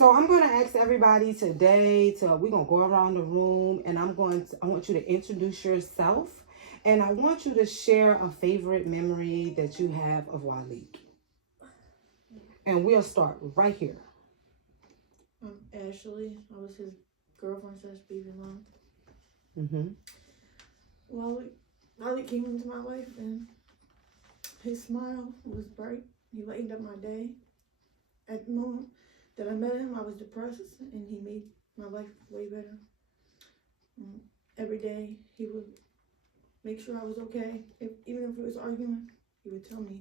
So I'm going to ask everybody today we're going to go around the room, and I want you to introduce yourself, and I want you to share a favorite memory that you have of Wyleek. And we'll start right here. Ashley, I was his girlfriend / baby mom. Wyleek came into my life, and his smile was bright. He lightened up my day. At the moment that I met him, I was depressed, and he made my life way better. Every day, he would make sure I was okay. Even if we was arguing, he would tell me.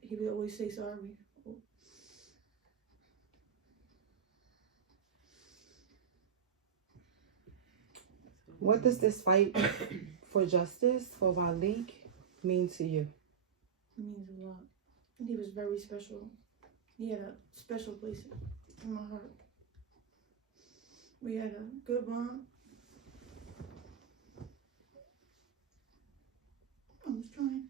He would always say sorry. What does this fight for justice for Waleek mean to you? It means a lot. He was very special. He had a special place in my heart. We had a good bond. I was trying.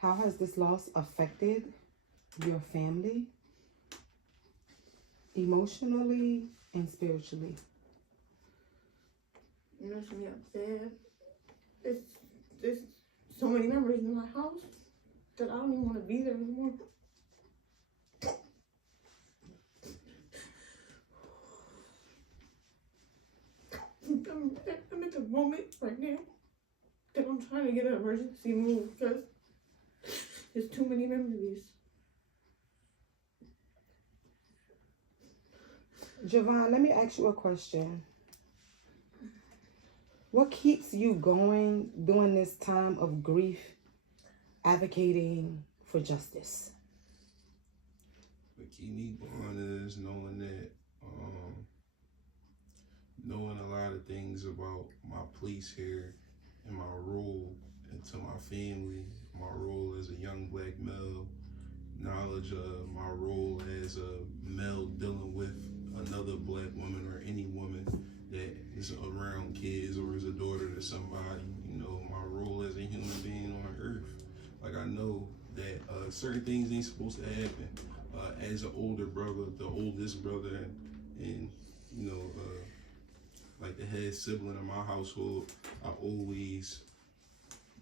How has this loss affected your family, emotionally and spiritually? It messed me up bad. There's so many memories in my house that I don't even want to be there anymore. I'm at the moment right now that I'm trying to get an emergency move because there's too many memories. Javon, let me ask you a question. What keeps you going during this time of grief, advocating for justice? What keep me going is knowing that, knowing a lot of things about my place here and my role into my family, my role as a young black male, knowledge of my role as a male dealing with another black woman or any woman that is around kids or is a daughter to somebody, you know, my role as a human being on earth. Like, I know that certain things ain't supposed to happen. As an older brother, the oldest brother, and you know, like the head sibling in my household, I always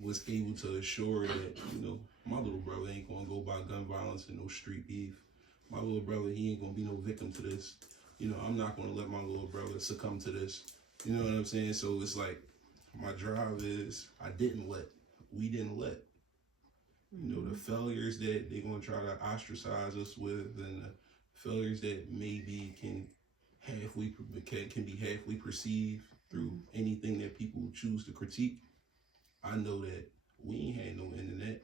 was able to assure that, you know, my little brother ain't gonna go by gun violence and no street beef. My little brother, he ain't gonna be no victim to this. You know, I'm not gonna let my little brother succumb to this. You know what I'm saying? So it's like, my drive is, we didn't let. You know, the failures that they're gonna try to ostracize us with, and the failures that maybe can be halfway perceived through anything that people choose to critique. I know that we ain't had no internet.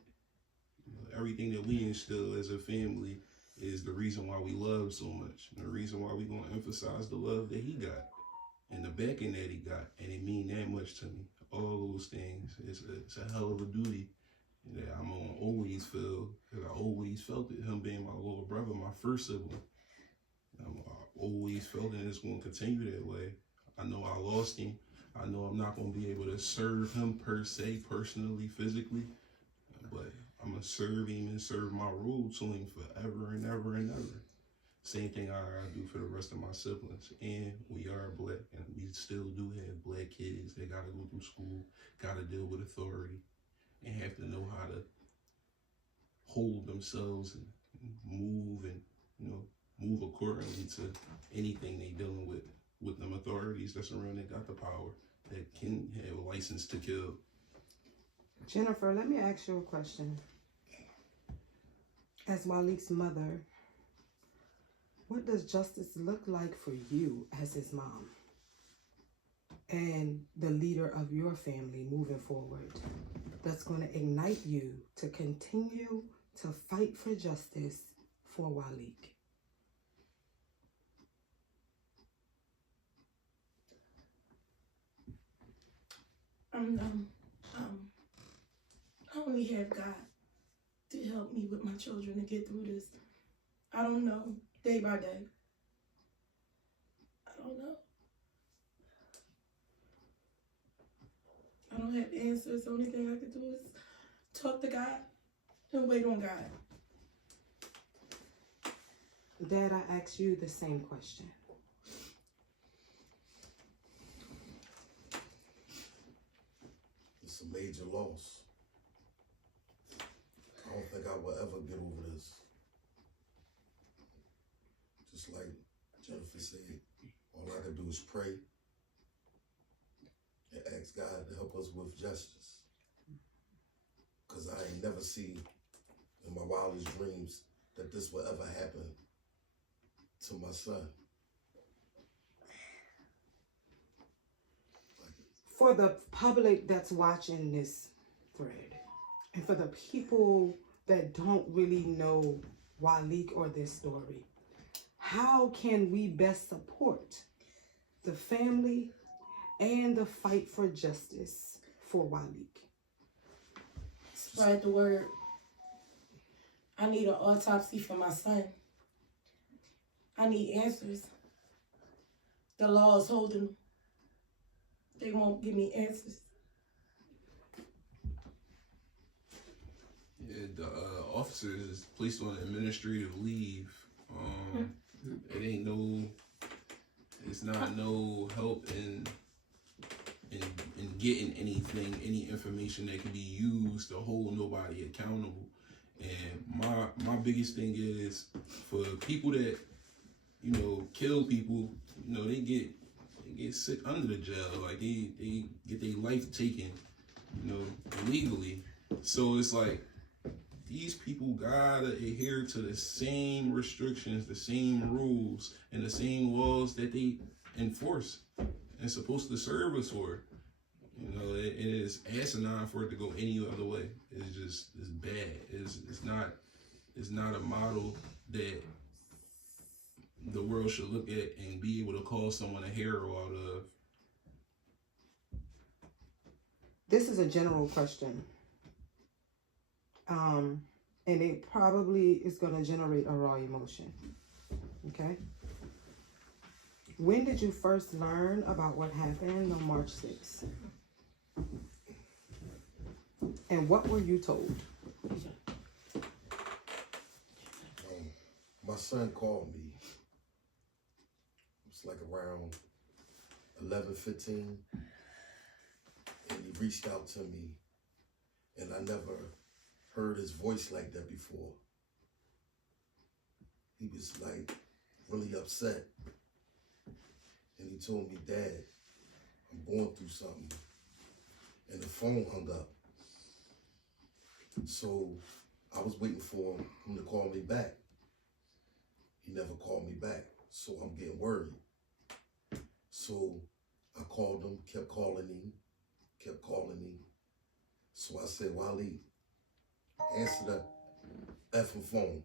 You know, everything that we instill as a family is the reason why we love so much, and the reason why we gonna emphasize the love that he got and the backing that he got, and it mean that much to me. All those things, it's a hell of a duty that I'm gonna always feel, because I always felt it. Him being my little brother, my first sibling, I always felt it, and it's gonna continue that way. I know I lost him. I know I'm not gonna be able to serve him per se, personally, physically, but I'm gonna serve him and serve my role to him forever and ever and ever. Same thing I do for the rest of my siblings. And we are black, and we still do have black kids that gotta go through school, gotta deal with authority, and have to know how to hold themselves and move, and, you know, move accordingly to anything they dealing with them authorities that's around that got the power, that can have a license to kill. Jennifer, let me ask you a question. As Waleek's mother, what does justice look like for you as his mom and the leader of your family moving forward, that's going to ignite you to continue to fight for justice for Wyleek? I only have God to help me with my children to get through this. I don't know, day by day. I don't know. have answers. The only thing I can do is talk to God and wait on God. Dad, I asked you the same question. It's a major loss. I don't think I will ever get over this. Just like Jennifer said, all I can do is pray and ask God to help us with justice. Because I ain't never seen in my wildest dreams that this will ever happen to my son. For the public that's watching this thread, and for the people that don't really know Wyleek or this story, how can we best support the family and the fight for justice for Wyleek? Spread the word. I need an autopsy for my son. I need answers. The law is holding them. They won't give me answers. Yeah, the officer is placed on administrative leave. It's not no help in getting anything, any information that can be used to hold nobody accountable. And my biggest thing is for people that, kill people, they get sick under the jail. Like they get their life taken, illegally. So it's like these people gotta adhere to the same restrictions, the same rules, and the same laws that they enforce and supposed to serve us for. It is asinine for it to go any other way. It's bad. It's not a model that the world should look at and be able to call someone a hero out of. This is a general question. And it probably is going to generate a raw emotion. Okay? When did you first learn about what happened on March 6th? And what were you told? My son called me. It was like around 11:15, and he reached out to me, and I never heard his voice like that before. He was like really upset, and he told me, "Dad, I'm going through something," and the phone hung up. So I was waiting for him to call me back. He never called me back, so I'm getting worried. So I called him, kept calling him. So I said, "Waleek, answer the effing phone,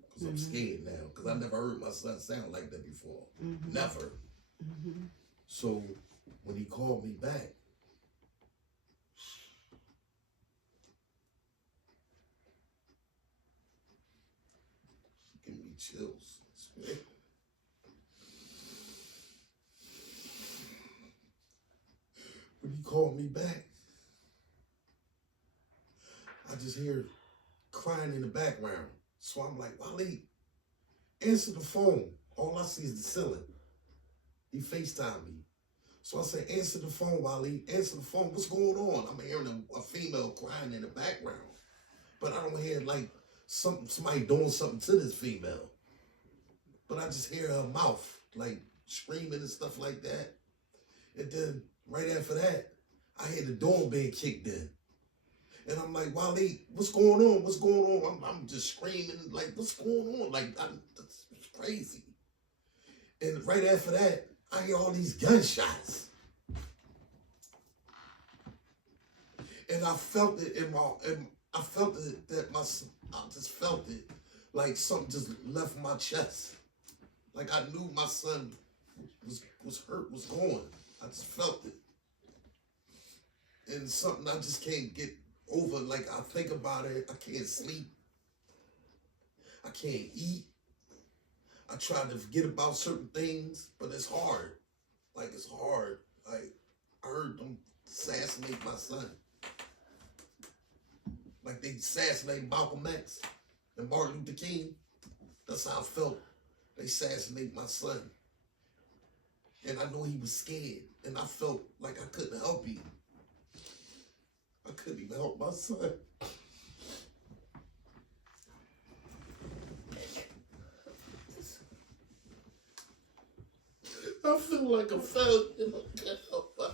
because I'm scared now, because I never heard my son sound like that before. Never." So when he called me back, give me chills. When he called me back, I just hear crying in the background. So I'm like, "Waleek, answer the phone." All I see is the ceiling. He FaceTimed me. So I said, "Answer the phone, Waleek. Answer the phone. What's going on?" I'm hearing a female crying in the background. But I don't hear like somebody doing something to this female. But I just hear her mouth like screaming and stuff like that. And then right after that, I hear the door being kicked in. And I'm like, "Waleek, what's going on? What's going on?" I'm just screaming like, "What's going on?" Like, it's crazy. And right after that, I hear all these gunshots. And I felt it I just felt it like something just left my chest. Like I knew my son was hurt, was going. I just felt it. And something I just can't get over. Like I think about it, I can't sleep. I can't eat. I try to forget about certain things, but it's hard. Like it's hard. Like I heard them assassinate my son. Like they assassinated Malcolm X and Martin Luther King. That's how I felt. They assassinated my son. And I know he was scared. And I felt like I couldn't help him. I couldn't even help my son. I feel like a failure. I can't help my son.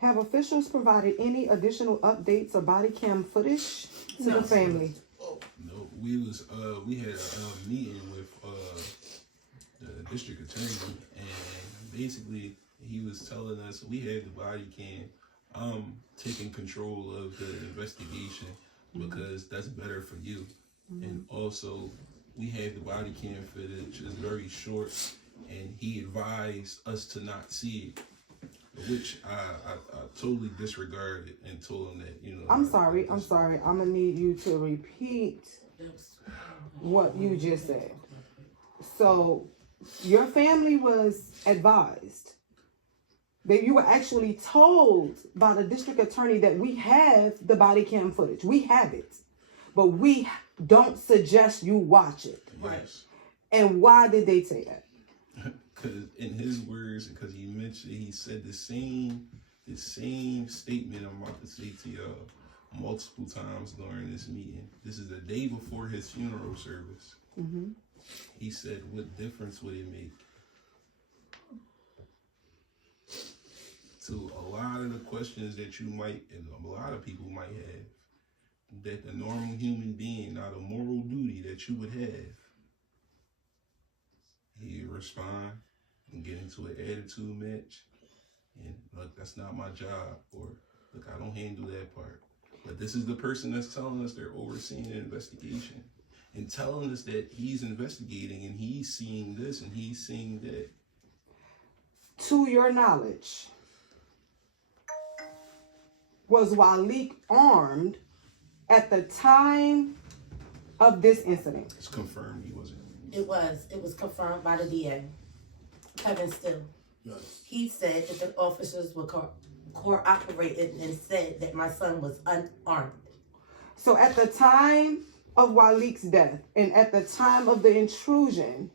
Have officials provided any additional updates or body cam footage to the family? No, we had a meeting with the district attorney, and basically he was telling us we had the body cam. Taking control of the investigation because that's better for you. And also, we had the body cam footage is very short, and he advised us to not see it, which I totally disregarded and told him that, you know. I'm sorry. I'm gonna need you to repeat what you just said. So, your family was advised that you were actually told by the district attorney that we have the body cam footage. We have it, but we don't suggest you watch it. Yes. And why did they say that? Because in his words, because he said the same statement I'm about to say to y'all multiple times during this meeting. This is the day before his funeral service. Mm-hmm. He said, what difference would it make? So a lot of the questions that you might, and a lot of people might have, that the normal human being, not a moral duty that you would have, he respond and get into an attitude match, and look, that's not my job, or look, I don't handle that part. But this is the person that's telling us they're overseeing an investigation and telling us that he's investigating and he's seeing this and he's seeing that. To your knowledge, was Wyleek armed at the time of this incident? It's confirmed he wasn't. It was confirmed by the DA, Kevin Still. Yes. He said that the officers were cooperated and said that my son was unarmed. So at the time of Wyleek's death and at the time of the intrusion,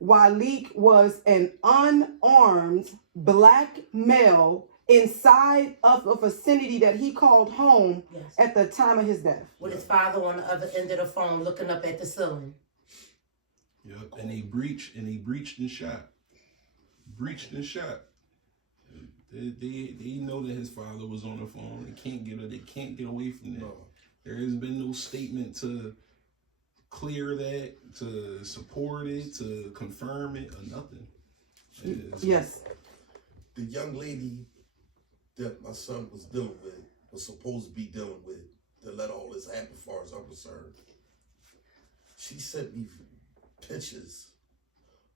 Wyleek was an unarmed black male inside of a vicinity that he called home. Yes. At the time of his death. With his father on the other end of the phone looking up at the ceiling. Yep, and he breached and shot. Breached and shot. They know that his father was on the phone. They can't get away from that. No. There has been no statement to clear that, to support it, to confirm it, or nothing. Yes. The young lady that my son was dealing with, was supposed to be dealing with, to let all this happen as far as I'm concerned. She sent me pictures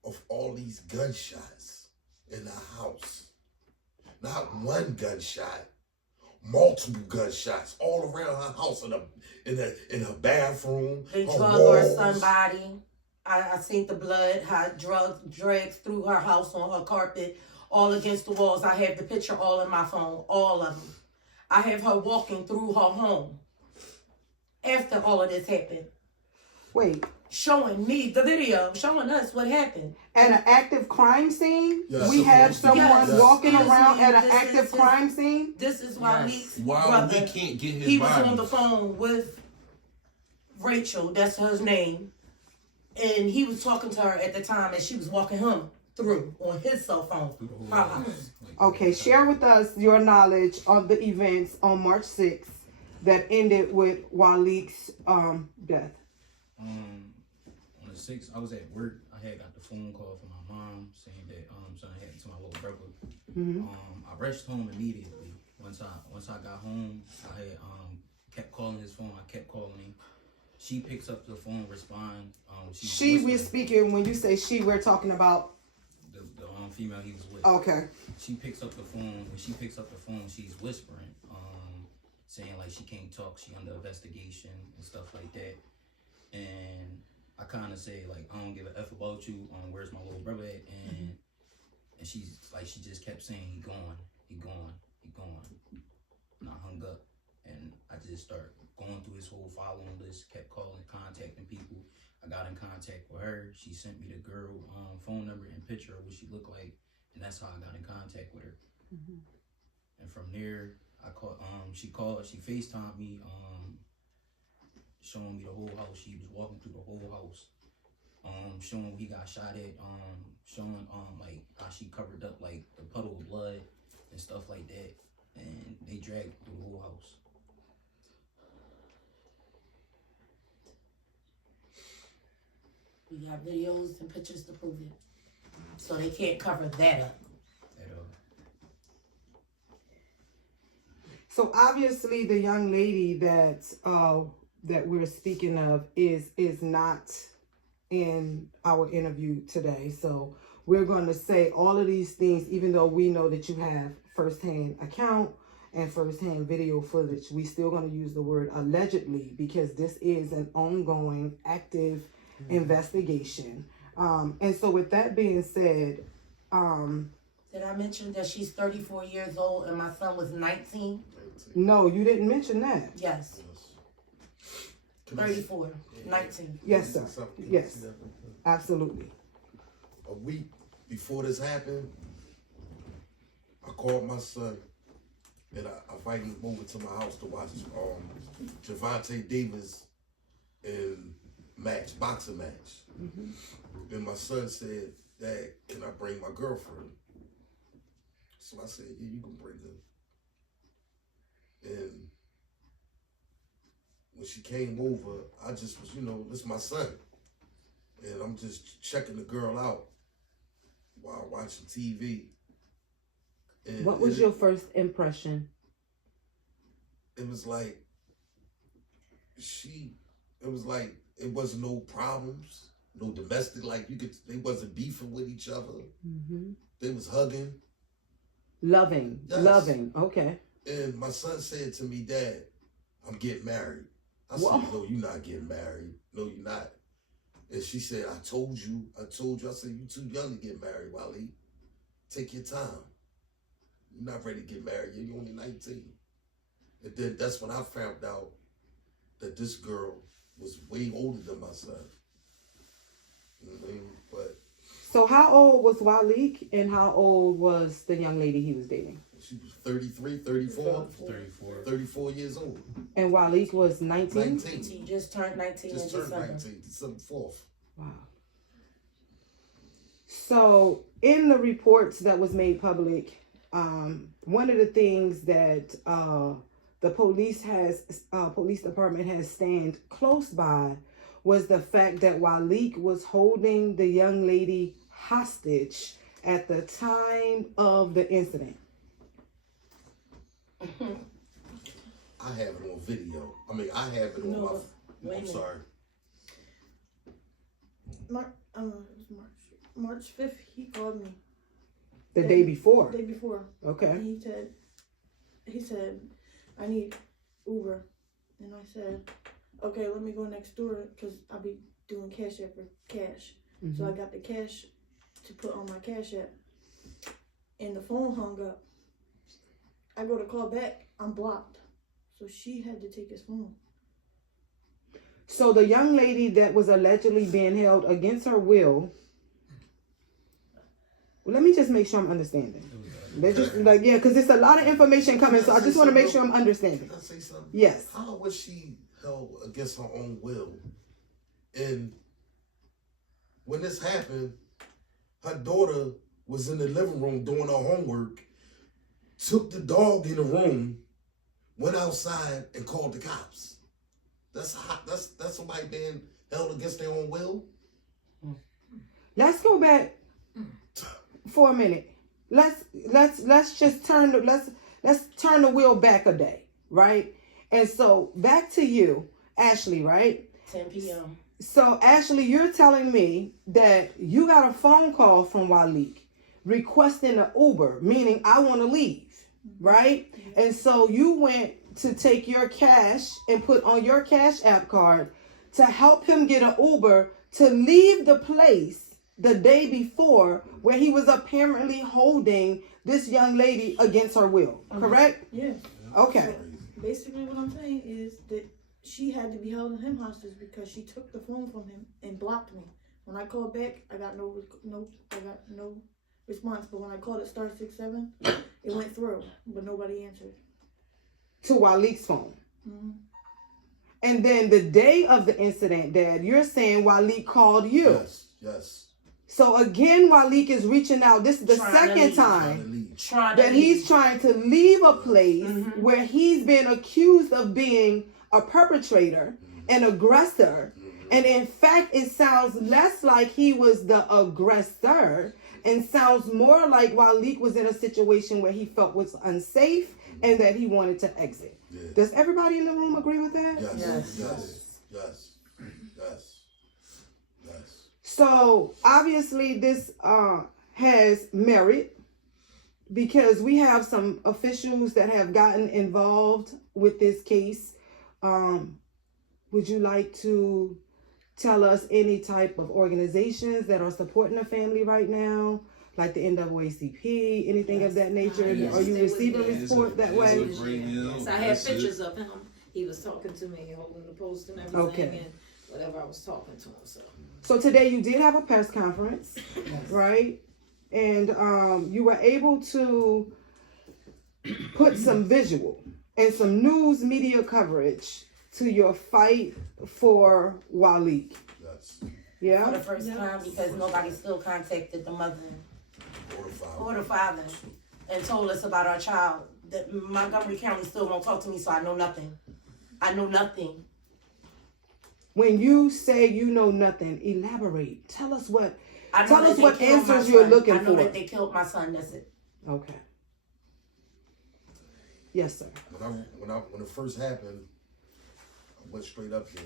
of all these gunshots in the house. Not one gunshot, multiple gunshots all around her house, in her bathroom. They her drug walls. her son body. I seen the blood, how drags through her house on her carpet, all against the walls. I have the picture all in my phone, all of them. I have her walking through her home after all of this happened. Wait. Showing me the video, showing us what happened. At an active crime scene? Yes. We have someone Yes. walking Yes. around at an This active is- crime scene? This is why While we can't get his he was body. on the phone with Rachel, that's her name, and he was talking to her at the time, and she was walking him through on his cell phone, her house. Okay, share with us your knowledge of the events on March 6th that ended with Wyleek's death. On the 6th, I was at work. I had got the phone call from my mom saying that something happened to my little brother. Mm-hmm. I rushed home immediately. Once I got home, I had kept calling his phone. I kept calling him. She picks up the phone, responds. We're speaking, when you say she, we're talking about the female he was with. Okay. She picks up the phone. When she picks up the phone, she's whispering, saying like she can't talk, she under investigation and stuff like that. And I kind of say like, I don't give a F about you. Where's my little brother at? And she's like, she just kept saying he gone, he gone, he gone. And I hung up, and I just started going through his whole following list, kept calling, contacting people. I got in contact with her. She sent me the girl phone number and picture of what she looked like, and that's how I got in contact with her. And from there, I called. She FaceTimed me, showing me the whole house. She was walking through the whole house, showing where he got shot at, showing like how she covered up like the puddle of blood and stuff like that, and they dragged through the whole house. We got videos and pictures to prove it. So they can't cover that up. At all. So obviously the young lady that we're speaking of is not in our interview today. So we're going to say all of these things, even though we know that you have firsthand account and firsthand video footage. We still going to use the word allegedly because this is an ongoing, active investigation. And so with that being said, did I mention that she's 34 years old and my son was 19? No, you didn't mention that. Yes. 34, 19. Yes, sir. Yes, absolutely. A week before this happened, I called my son and I invited him over to my house to watch Javante Davis and boxing match. And my son said, "Dad, can I bring my girlfriend?" So I said, "Yeah, you can bring her." And when she came over, I just was, this is my son. And I'm just checking the girl out while watching TV. And What was your first impression? It was like, it wasn't no problems, no domestic, they wasn't beefing with each other. They was hugging. Loving, Yes. loving, okay. And my son said to me, "Dad, I'm getting married." I Whoa. said, "No, you're not getting married. No, you're not." And she said, I told you. I said, "You too young to get married, Waleek. Take your time. You're not ready to get married. You're only 19. And then that's when I found out that this girl was way older than my son. But So how old was Wyleek and how old was the young lady he was dating? she was 33, 34, 34 years old. And Wyleek was 19? 19. She just turned 19 Just in turned December. 19, December 4th. Wow. So in the reports that was made public, one of the things that the police department has stand close by was the fact that Wyleek was holding the young lady hostage at the time of the incident. I have it on video. I have it on No, my. wait a I'm minute. sorry. It was March 5th, he called me. The day before. The day before. Okay. And he said, "I need Uber." And I said, "Okay, let me go next door because I'll be doing Cash App for cash." So I got the cash to put on my Cash App. And the phone hung up. I go to call back, I'm blocked. So she had to take his phone. So the young lady that was allegedly being held against her will. Let me just make sure I'm understanding. They're just because there's a lot of information coming, so I just want to make sure I'm understanding. Can I say something? Yes. How was she held against her own will? And when this happened, her daughter was in the living room doing her homework, took the dog in the room, went outside and called the cops. That's somebody being held against their own will. Let's go back for a minute. Let's just turn the wheel back a day, right? And so back to you, Ashley, right? 10 p.m. So Ashley, you're telling me that you got a phone call from Waleek requesting an Uber, meaning I want to leave, right? And so you went to take your cash and put on your Cash App card to help him get an Uber to leave the place the day before where he was apparently holding this young lady against her will, correct? Yeah. Okay. Basically, what I'm saying is that she had to be holding him hostage because she took the phone from him and blocked me. When I called back, I got no response. But when I called at *67, it went through, but nobody answered. To Waleek's phone. Mm-hmm. And then the day of the incident, Dad, you're saying Wyleek called you. Yes, yes. So again, Wyleek is reaching out. This is the second time that he's trying to leave a place where he's been accused of being a perpetrator, an aggressor. And in fact, it sounds less like he was the aggressor and sounds more like Wyleek was in a situation where he felt was unsafe and that he wanted to exit. Yeah. Does everybody in the room agree with that? Yes, Yes. yes, yes, yes, yes. So obviously this has merit because we have some officials that have gotten involved with this case. Would you like to tell us any type of organizations that are supporting the family right now? Like the NAACP, anything of that nature? Yes, Are you they was receiving there. support that way? Yes, I had pictures of him. He was talking to me, holding the post and everything, Okay. and whatever I was talking to him. So today you did have a press conference, right? And you were able to put some visual and some news media coverage to your fight for Wyleek. Yes. Yeah? For the first time, because nobody still contacted the mother or the father and told us about our child. That Montgomery County still won't talk to me, so I know nothing. I know nothing. When you say you know nothing, elaborate. Tell us what I know Tell that us they what killed my answers you're son. looking I know for. that they killed my son. That's it. Okay. Yes, sir. When it first happened, I went straight up there.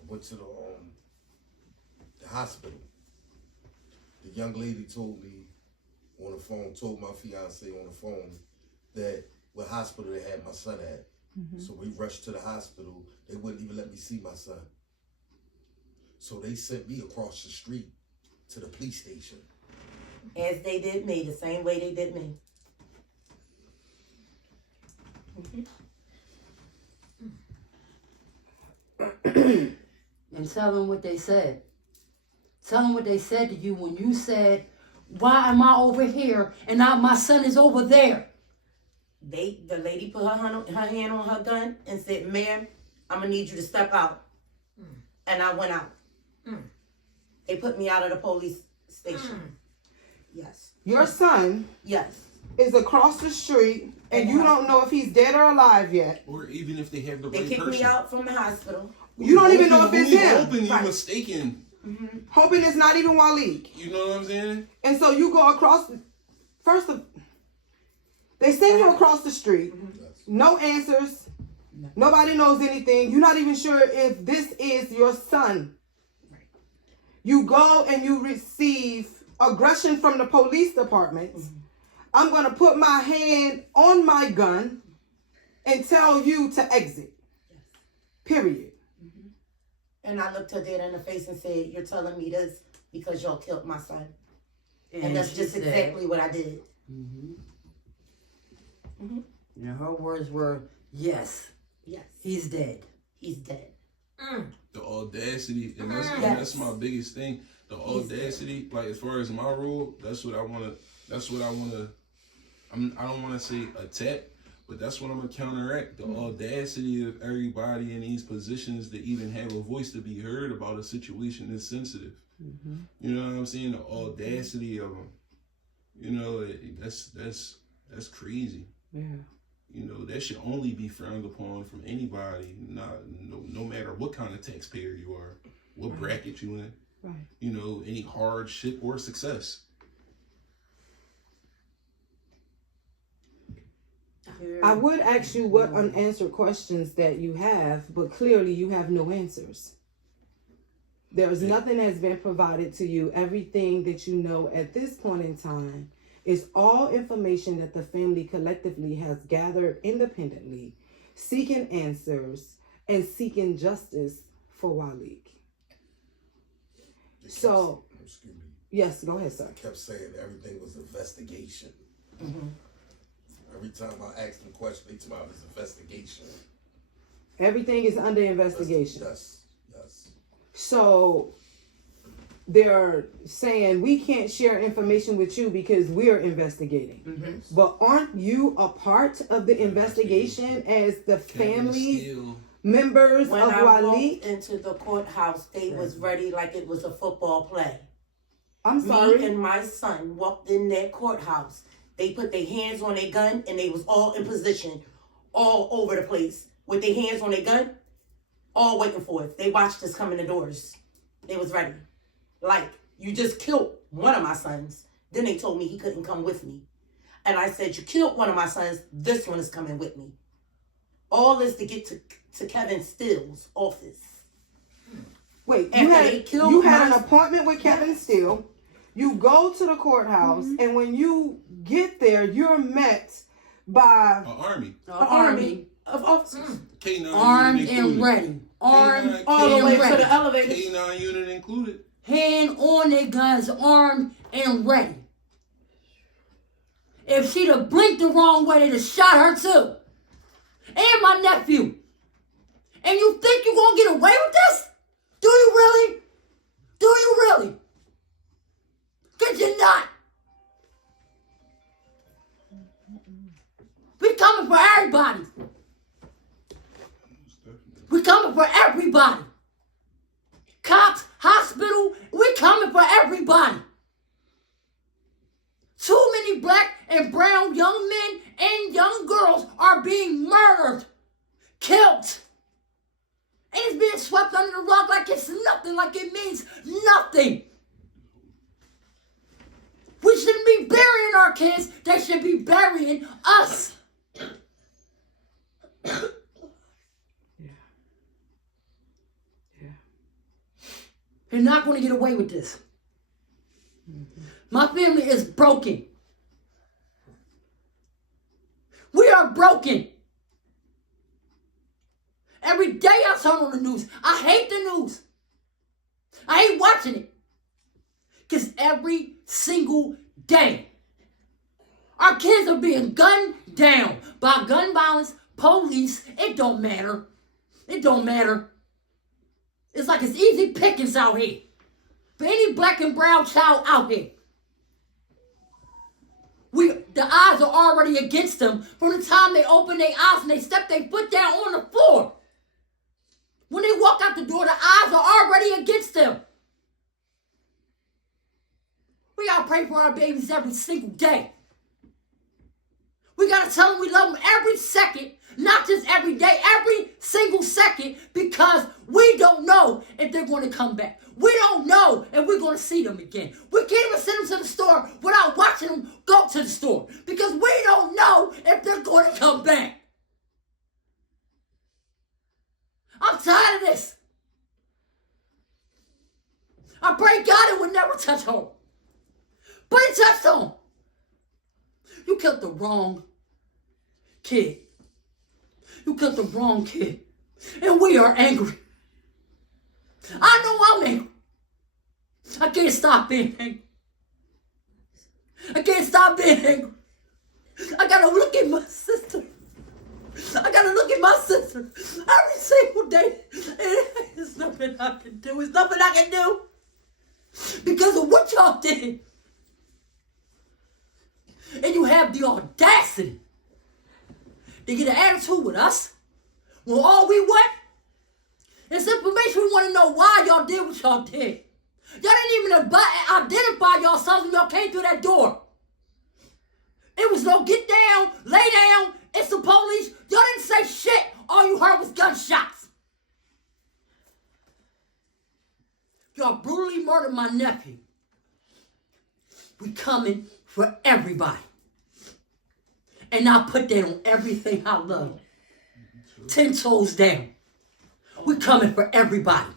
I went to the hospital. The young lady told me on the phone, told my fiance on the phone that what hospital they had my son at. So we rushed to the hospital. They wouldn't even let me see my son. So they sent me across the street to the police station. As they did me, the same way they did me. And tell them what they said. Tell them what they said to you when you said, why am I over here and now my son is over there? The lady put her hand on her gun and said, "Ma'am, I'm gonna need you to step out." And I went out. They put me out of the police station. Yes. Your son Yes. is across the street and you don't know if he's dead or alive yet. Or even if they have the They right kicked person. me out from the hospital. You don't even know if it's him. Hoping you're Right. mistaken. Hoping it's not even Wyleek. You know what I'm saying? And so you go across, they send you across the street, no answers, nobody knows anything. You're not even sure if this is your son. You go and you receive aggression from the police department. I'm going to put my hand on my gun and tell you to exit. Period. And I looked her dead in the face and said, "You're telling me this because y'all killed my son." And that's she just said- exactly what I did. And her words were, yes, Yes. he's dead. He's dead. The audacity, and that's, and Yes. that's my biggest thing. The audacity, like as far as my rule, that's what I wanna. I don't wanna say attack, but that's what I'm gonna counteract. The audacity of everybody in these positions to even have a voice to be heard about a situation that's sensitive. You know what I'm saying? The audacity of them. You know, that's crazy. Yeah. You know, that should only be frowned upon from anybody, no matter what kind of taxpayer you are, what bracket you in, Right. you know, any hardship or success. I would ask you what unanswered questions that you have, but clearly you have no answers. There's nothing that's been provided to you. Everything that you know at this point in time is all information that the family collectively has gathered independently, seeking answers and seeking justice for Wyleek. So, excuse me. Yes, go ahead, sir. I kept saying everything was investigation. Mm-hmm. Every time I asked them a question, they told me it was investigation. Everything is under investigation. Yes, yes. So they're saying we can't share information with you because we're investigating. Mm-hmm. But aren't you a part of the investigation as the family members When of I walked Wyleek? into the courthouse, they was ready like it was a football play. I'm sorry. Me and my son walked in that courthouse. They put their hands on their gun and they was all in position, all over the place, with their hands on their gun, all waiting for it. They watched us come in the doors. They was ready. Like, you just killed one of my sons. Then they told me he couldn't come with me. And I said, you killed one of my sons. This one is coming with me. All this to get to Kevin Steele's office. Wait, After you had an appointment with Kevin Steele. You go to the courthouse, and when you get there, you're met by An army of officers. K9 Armed unit and included. ready. Armed K9 All the way and to ready. the elevator. K9 unit included. Hand on their guns, armed and ready. If she'd have blinked the wrong way, they'd have shot her too. And my nephew. And you think you're going to get away with this? Do you really? Do you really? Because you're not. We coming for everybody. We coming for everybody. Cops, hospital, we coming for everybody. Too many black and brown young men and young girls are being murdered, killed. And it's being swept under the rug like it's nothing, like it means nothing. We shouldn't be burying our kids. They should be burying us. You're not going to get away with this. My family is broken. We are broken. Every day I turn on the news. I hate the news. I hate watching it. Because every single day, our kids are being gunned down by gun violence, police. It don't matter. It don't matter. It's like it's easy pickings out here. For any black and brown child out here. The odds are already against them from the time they open their eyes and they step their foot down on the floor. When they walk out the door, the odds are already against them. We gotta pray for our babies every single day. We gotta tell them we love them every second, not just every day, every single second, because we don't know if they're going to come back. We don't know if we're going to see them again. We can't even send them to the store without watching them go to the store, because we don't know if they're going to come back. I'm tired of this. I pray God it would never touch home. But it touched home. You killed the wrong kid. You killed the wrong kid. And we are angry. I know I'm angry. I can't stop being angry. I can't stop being angry. I gotta look at my sister. I gotta look at my sister every single day. And there's nothing I can do. There's nothing I can do. Because of what y'all did. And you have the audacity to get an attitude with us when all we want is information. We want to know why y'all did what y'all did. Y'all didn't even identify yourselves when y'all came through that door. It was no get down, lay down, it's the police. Y'all didn't say shit. All you heard was gunshots. Y'all brutally murdered my nephew. We coming for everybody. And I put that on everything I love. 10 toes down. We coming for everybody.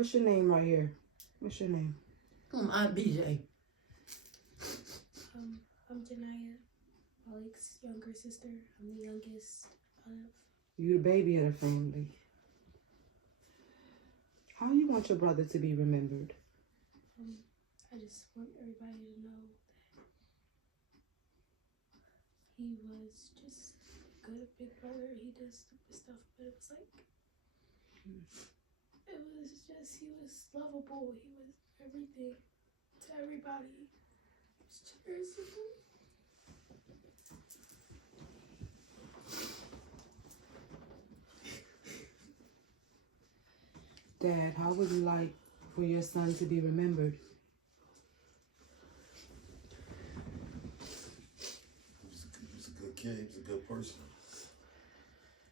What's your name right here? What's your name? I'm BJ. I'm Janaya, Waleek's younger sister. I'm the youngest of. You the baby of the family. How you want your brother to be remembered? I just want everybody to know that he was just a good big brother. He did stupid stuff, but it was like, it was just, he was lovable. He was everything to everybody. He was cherished. Dad, how would you like for your son to be remembered? He was a good kid. He was a good person.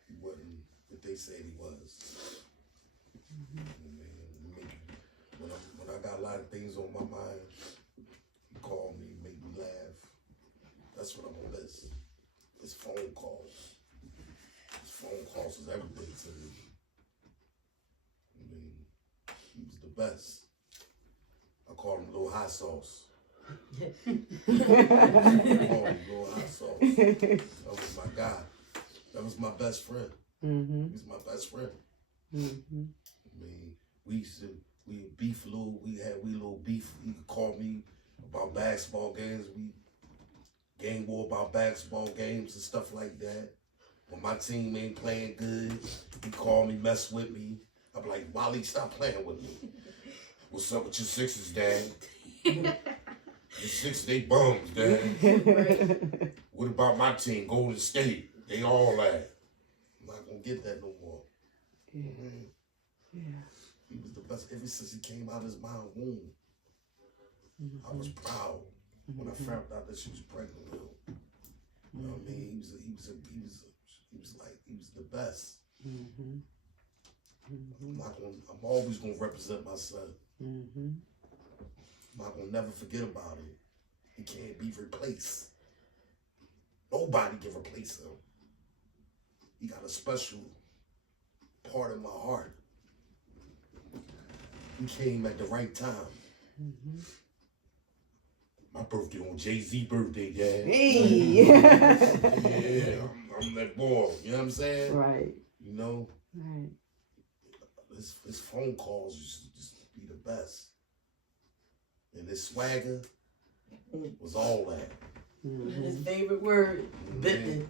He wasn't what they said he was. I mean, when I got a lot of things on my mind, he called me, made me laugh. That's what I'm gonna miss. His phone calls. His phone calls is everything to me. I mean, he was the best. I call him Little Hot Sauce. I call him Little Hot Sauce. That was my guy. That was my best friend. Mm-hmm. He was my best friend. Mm-hmm. I mean, we beef a little. We little beef. He could call me about basketball games. We game war about basketball games and stuff like that. When my team ain't playing good, he call me, mess with me. I'm like, Waleek, stop playing with me. What's up with your Sixers, Dad? Your Sixers, they bums, Dad. What about my team, Golden State? They all that. I'm not gonna get that no more. Yeah. Mm-hmm. Yeah. He was the best ever since he came out of his mom's womb. I was proud when I found out that she was pregnant with him. You know what I mean? He was the best. Mm-hmm. I'm always gonna represent my son. Mm-hmm. I'm not gonna never forget about it. He can't be replaced. Nobody can replace him. He got a special part of my heart. He came at the right time. Mm-hmm. My birthday on Jay-Z birthday, Dad. Hey. Yeah, I'm that boy. You know what I'm saying? Right. You know? Right. His phone calls used to just be the best. And his swagger was all that. Mm-hmm. His favorite word, bipping.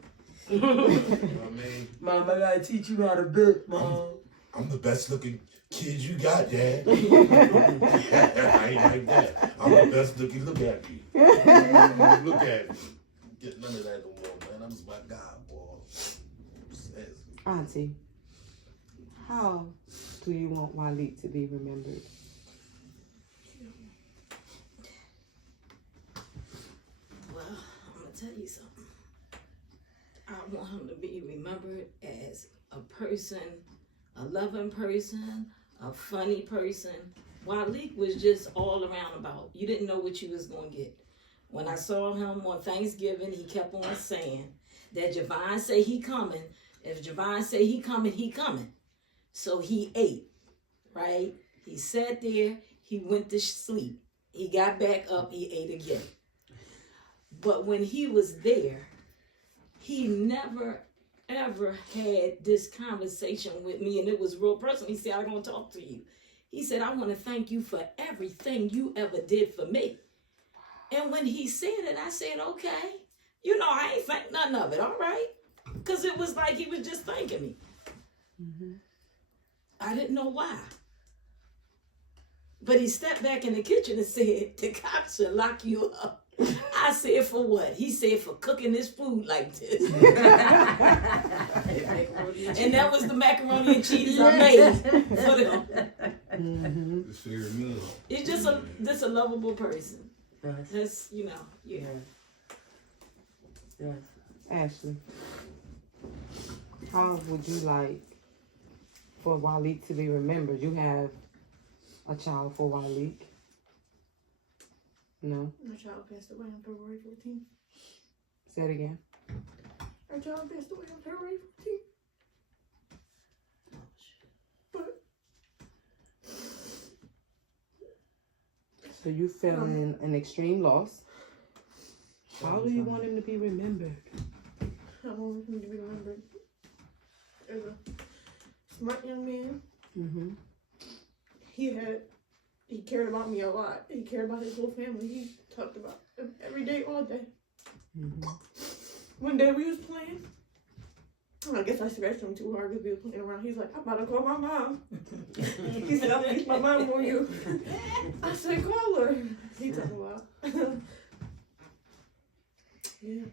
You know what I mean? Mom, I gotta teach you how to bip, Mom. I'm the best looking kid you got, Dad. I ain't like that. I'm the best looking. Look at me. Look at me. Get none of that no more, man. That was my guy, boy. Auntie, how do you want Wyleek to be remembered? Well, I'm gonna tell you something. I want him to be remembered as a person, a loving person, a funny person. Wyleek was just all around about. You didn't know what you was gonna get. When I saw him on Thanksgiving, he kept on saying that Javon say he coming. If Javon say he coming, he coming. So he ate, right? He sat there, he went to sleep. He got back up, he ate again. But when he was there, he never, ever had this conversation with me, and it was real personal. He said, I'm going to talk to you. He said, I want to thank you for everything you ever did for me. And when he said it, I said, okay. You know, I ain't think none of it, all right? Because it was like he was just thanking me. Mm-hmm. I didn't know why. But he stepped back in the kitchen and said, the cops should lock you up. I said, for what? He said, for cooking this food like this. And that was the macaroni and cheese I made for them. Mm-hmm. It's fair meal. He's just a lovable person. Yes. That's, you know, yeah. Yes. Ashley, how would you like for Wyleek to be remembered? You have a child for Wyleek. No? My child passed away on February 14th. Say it again. Our child passed away on February 14th. But So you feeling an extreme loss. How do you want him to be remembered? I want him to be remembered as a smart young man. Mm-hmm. He cared about me a lot. He cared about his whole family. He talked about them every day, all day. Mm-hmm. One day we was playing. I guess I scratched him too hard because we were playing around. He's like, I'm about to call my mom. He said, I'm gonna get my mom on you. I said, call her. He talking about. Yeah.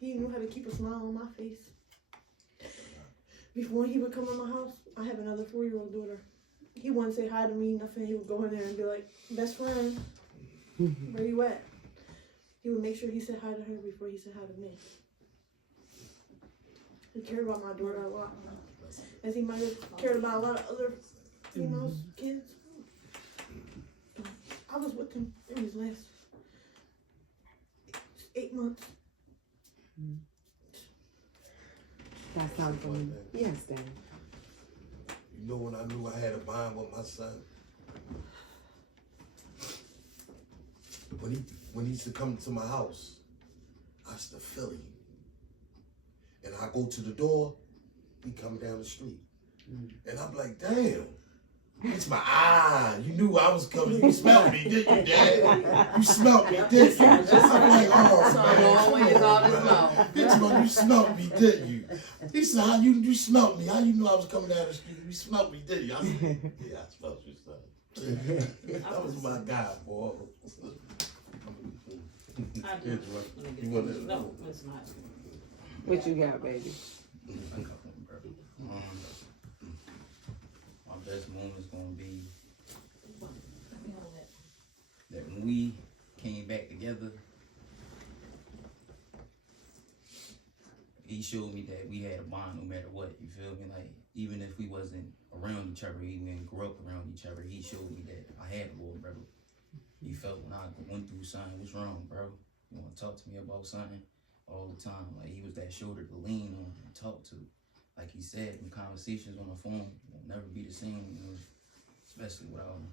He knew how to keep a smile on my face. Before he would come to my house, I have another 4-year-old daughter. He wouldn't say hi to me, nothing. He would go in there and be like, best friend, where you at? He would make sure he said hi to her before he said hi to me. He cared about my daughter a lot. As he might have cared about a lot of other females, kids. I was with him in his last 8 months. That's something. Yes, Dad. You know when I knew I had a bond with my son? When he used to come to my house, I used to feel him. And I go to the door, he come down the street. And I'm like, damn, it's my eye. You knew I was coming. You smelled me, didn't you, Dad? You smelled me, didn't you? I'm like, oh, man. You smelled me, didn't you? He said, how you smelled me? How you knew I was coming down the street? You smelled me, didn't you? I said, yeah, I smelled you, son. That was my guy, boy. I do. No, it's not. What you got, baby? My best moment's gonna be that when we came back together, he showed me that we had a bond no matter what. You feel me? Like even if we wasn't around each other, even when we grew up around each other, he showed me that I had a little brother. He felt when I went through something, what's wrong, bro? You want to talk to me about something? All the time. Like he was that shoulder to lean on and talk to. Like he said, in conversations on the phone will never be the same, you know, especially without him.